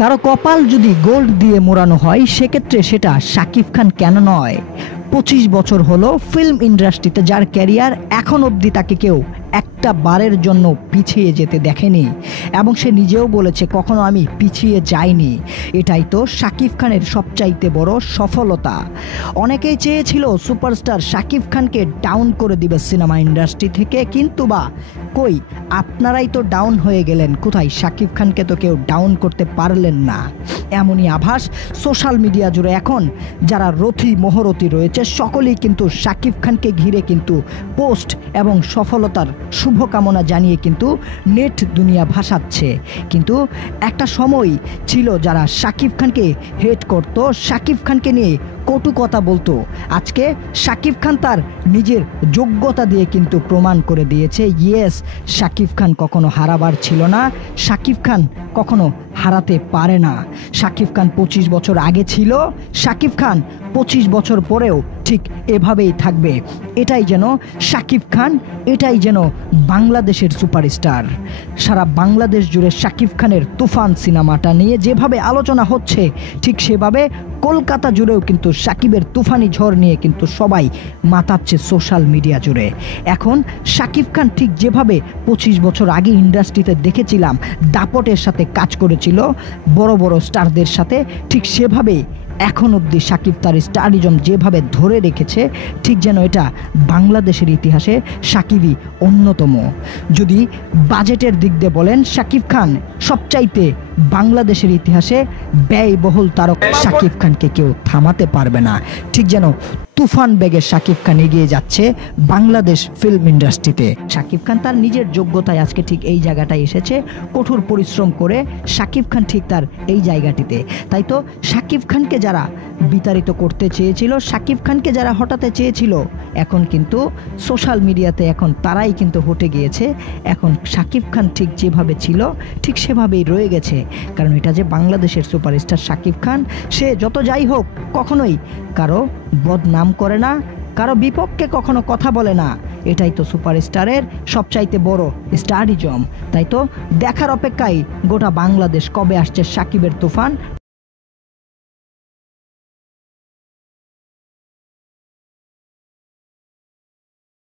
কারো কপাল যদি গোল্ড দিয়ে মোড়ানো হয় সেক্ষেত্রে সেটা শাকিব খান কেন নয়। 25 বছর হলো ফিল্ম ইন্ডাস্ট্রিতে, যার ক্যারিয়ার এখন অবধি তাকে কেউ একটা বারের জন্য পিছিয়ে যেতে দেখেনি এবং সে নিজেও বলেছে কখনো আমি পিছিয়ে যাইনি। এটাই তো শাকিব খানের সবচাইতে বড় সফলতা। অনেকেই চেয়েছিল সুপারস্টার শাকিব খানকে ডাউন করে দিবে সিনেমা ইন্ডাস্ট্রি থেকে, কিন্তু বা কই, আপনারাই তো ডাউন হয়ে গেলেন। কোথায়? শাকিব খানকে তো কেউ ডাউন করতে পারলেন না। এমনই আভাস সোশ্যাল মিডিয়া জুড়ে এখন যারা রথী মহরথী রয়েছে সকলেই কিন্তু শাকিব খানকে ঘিরে কিন্তু পোস্ট এবং সফলতার শুভকামনা জানিয়ে কিন্তু নেট দুনিয়া ভাসাচ্ছে। কিন্তু একটা সময় ছিল যারা শাকিব খানকে হেট করত, শাকিব খানকে নিয়ে কটু কথা বলতো। আজকে শাকিব খান তার নিজের যোগ্যতা দিয়ে কিন্তু প্রমাণ করে দিয়েছে, ইয়েস, শাকিব খান কখনো হারাবার ছিল না, শাকিব খান কখনো হারাতে পারে না। শাকিব খান 25 বছর আগে ছিল, শাকিব খান 25 বছর পরেও ঠিক এভাবেই থাকবে। এটাই যেন শাকিব খান, এটাই যেন বাংলাদেশের সুপারস্টার। সারা বাংলাদেশ জুড়ে শাকিব খানের তুফান সিনেমাটা নিয়ে যেভাবে আলোচনা হচ্ছে, ঠিক সেভাবে কলকাতা জুড়েও কিন্তু শাকিবের তুফানি ঝড় নিয়ে কিন্তু সবাই মাতাচ্ছে সোশ্যাল মিডিয়া জুড়ে। এখন শাকিব খান ঠিক যেভাবে 25 বছর আগে ইন্ডাস্ট্রিতে দেখেছিলাম দাপটের সাথে কাজ করেছিল বড় বড় স্টারদের সাথে, ঠিক সেভাবেই এখন অবধি শাকিব তার স্টারিজম যেভাবে ধরে রেখেছে, ঠিক যেন এটা বাংলাদেশের ইতিহাসে শাকিবই অন্যতম। যদি বাজেটের দিক দিয়ে বলেন, শাকিব খান সবচাইতে বাংলাদেশের ইতিহাসে ব্যয়বহুল তারকা। শাকিব খানকে কেউ থামাতে পারবে না। ঠিক যেন তুফান বেগে শাকিব খান এগিয়ে যাচ্ছে বাংলাদেশ ফিল্ম ইন্ডাস্ট্রিতে। শাকিব খান তার নিজের যোগ্যতায় আজকে ঠিক এই জায়গাটায় এসেছে, কঠোর পরিশ্রম করে শাকিব খান ঠিক তার এই জায়গাটিতে। তাই তো শাকিব খানকে যারা বিতাড়িত করতে চেয়েছিল, শাকিব খানকে যারা হটাতে চেয়েছিল, এখন কিন্তু সোশ্যাল মিডিয়াতে এখন তারাই কিন্তু হটে গিয়েছে। এখন শাকিব খান ঠিক যেভাবে ছিল ঠিক সেভাবেই রয়ে গেছে। কারণ এটা যে বাংলাদেশের সুপারস্টার শাকিব খান, সে যত যাই হোক কখনোই কারো বদনাম করে না, কারো বিপক্ষে কখনো কথা বলে না। এটাই তো সুপারস্টারের সবচাইতে বড় স্টারিজম। তাই তো দেখার অপেক্ষায় গোটা বাংলাদেশ কবে আসছে শাকিবের তুফান